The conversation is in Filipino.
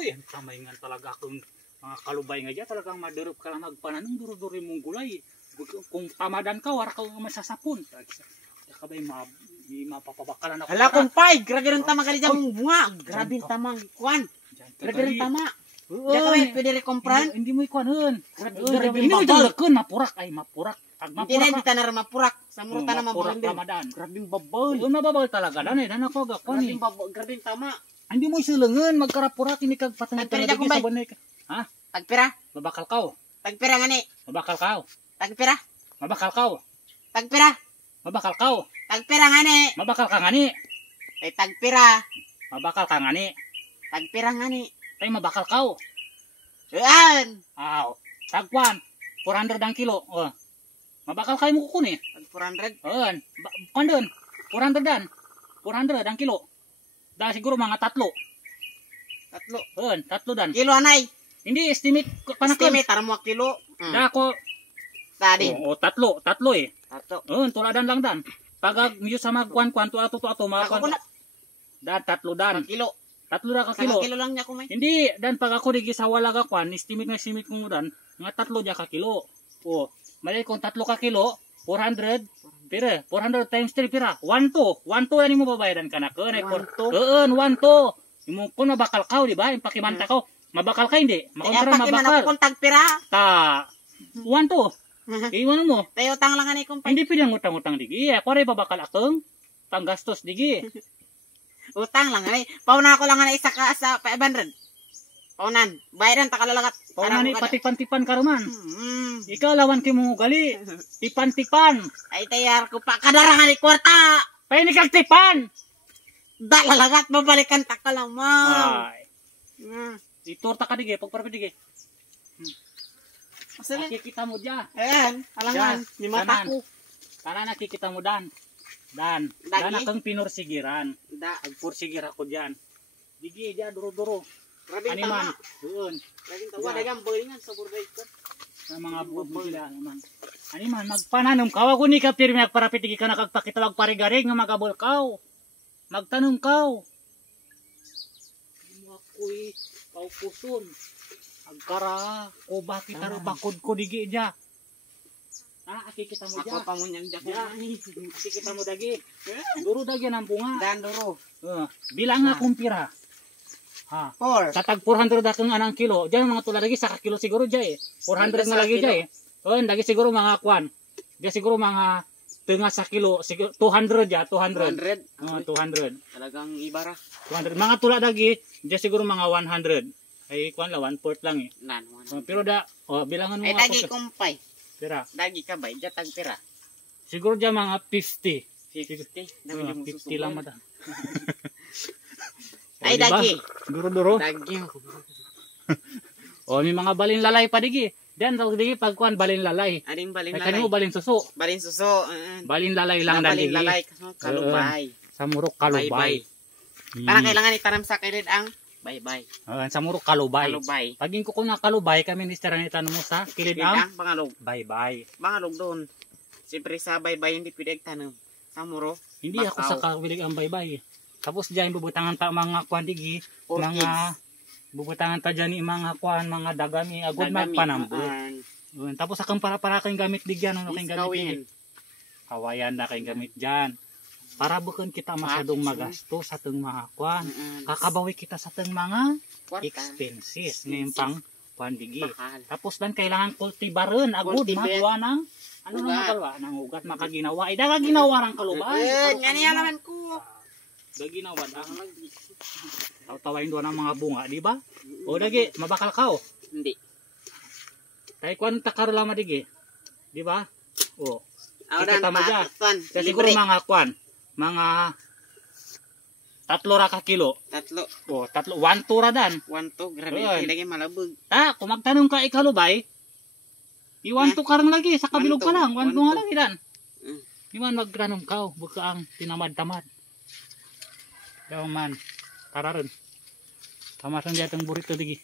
Uy, tamayngan talaga akong mga kalubay nga dyan. Talagang madirop ka lang magpananong duro-duro mong gulay. Kung tamadan ka, wala ka masasapon. Kabay mapapabakalan ako. Hala kumpay, grabe rin tama kali dyan mong bunga. Grabe rin tama kuan. Grabe rin tama. Diyan kami pwede rin komprahan. Hindi mo ikuan. Grabe Hindi mo ikuan. Mapurak ay mapurak. Hindi na hindi tanar mapurak. Sa muro tanah mapurak din. Grabe babal. Mababal talaga. Dan ako agakwan eh. Grabe rin tama. Hindi mo isilangan. Magkarapurak. Hindi kag patangin Tagpira dyan kumpay. Ha? Tagpira. Mabakal ka. Tagpira nga ni. Mabakal ka. Tagpira. Mabakal ka. Tagpira. Mabakal ka. Tagpira nga ni. Mabakal ka nga ni. Ay tagpira. Mabakal ka nga ni. Tagpira nga ni. Ay mabakal ka. Yan. Aw. Tagkwan. 400 ang kilo. Mabakal kayo mo kukuni. Tag 400. Kwan doon. 400 dan. 400 ang kilo. Dahil siguro mga tatlo. Tatlo dan. Kilo anay. Hindi estimate. Estimate tara mo kilo. Da ako. Tadi. Tatlo eh. Tatlo. Tuladan lang dan. Pag yung sa magkwan-kwan to ato mga dan tatlo dan. Kilo. Tatlo na ka kilo. Kilo lang niya kumay. Hindi dan pag ako digi sa wala ka kwan, estimate ko mo dan nga tatlo diya ka kilo. Malay kung tatlo ka kilo, 400 pira. 400 times 3 pira. 1 to yan mo babayaran ka na ko. 1 to. Imo kun mabakal ka, di ba? Impakimanta ko. Mabakal ka hindi. Makontra mabakal. Kung tagpira. 1 to. Iwan mo. Tayo utang lang ani kumpay. Hindi pwedeng utang-utang digi. Ako rin babakal akong panggastos digi. Utang lang ani. Pauna ako lang ani isa ka sa 500. Paunan. Bayaran takalalagat. Paunan ni patipan-tipan ka raman. Ikaw lawan ki mo gali. Tipan-tipan. Ay tayar ko pa kadarangan ni kwarta. Pay ni kag tipan. Dalalagat babalikan ta ka lang Ay. Itorta ka digi pagparapid digi. Nakikita mo dyan. Ayan, alangan. Ni mata ko. Kana nakikita mo dan. Dan akong pinursigiran. Agpursigir ako dyan. Digi dyan, duro-duro. Animan. Doon. Dagang boilingan sa burday ko. Sa mga bubila naman. Animan, magpananom ka. Wag ni ka pirmi agparapit digi ka nakagpakita wag parigarig nga magabol kaw. Magtanong kaw. Ako'y paupuson. Agkara, o bakit taro bakod ko digi dya. Akikita mo dya. Ako pa mo niyang dya. Akikita mo dagi. Duro dagi ang bunga. Dan duro. Bilang nga kumpira. 4. Katag 400 akong anang kilo. Diyan mga tulad lagi sa kilo siguro dya eh. 400 na lagi dya eh. Dagi siguro mga kwan. Diya siguro mga tunga sa kilo. 200 dya. 200. 200. Talagang ibara. 200. Mga tulad lagi. Diya siguro mga 100. Ay, kuan la 1/4 lang eh. Pero bilangan mo nga. Ay, dagi kumpay. Pira. Dagi ka ba? Jatag pira. Siguro dyan mga 50. 50 lang mata. Ay, dagi. Duro-duro. Dagi. May mga balin lalay pa digi. Diyan, digi pag kuan balin lalay. Ading balin lalay. Ay, kanimo balin suso. Balin suso. Balin lalay lang dan digi. Balin lalay. Kalubay. Sa murok kalubay. Para kailangan itanam sa kilid ang bye-bye. Sa murok kalubay. Kalubay. Pagin ko na kalubay, kami minister ni tanong mo sa kilid ang pangalog. Bye-bye. Pangalog doon. Siyempre sa bye-bye hindi pwede tanong. Sa muro. Hindi ako sa kawilig ang bye-bye. Tapos diyan bubutangan pa mga kuan digi, mga bubutangan pa diyan mga kuan, mga dagami, agud magpanambot. Tapos akong para kang gamit digyan ano kang gamit. Kawayan na kang gamit diyan. Para bukan kita masyadong magastos sa itong mga kuan. Kakabawi kita sa itong mga expenses. Ngayon pang kuan digi. Tapos dan kailangan kultibaran. Agud magawa ng ano nang magawa ng ugat makaginawa. Ida ka ginawa ng kalubay. Yan niya naman ko. Ginawa ang tawain doon ang mga bunga, di ba? O dagi, mabakal ka o? Hindi. Kaya kuan takar lama digi. Di ba? O. Kita mo dyan. Siguro mga kuan. Mga 3 ra ka kilo. 3. 1 ra dan. 1 grabe lagi malabog. Kung magtanong ka ikalubay, i-1 karang lagi sa kabilog ka lang, 1 nga lang idan. Di man magranong ka, buka ang tinamad-tamad. Yaw man, tara rin. Tamasan diya itong burrito lagi.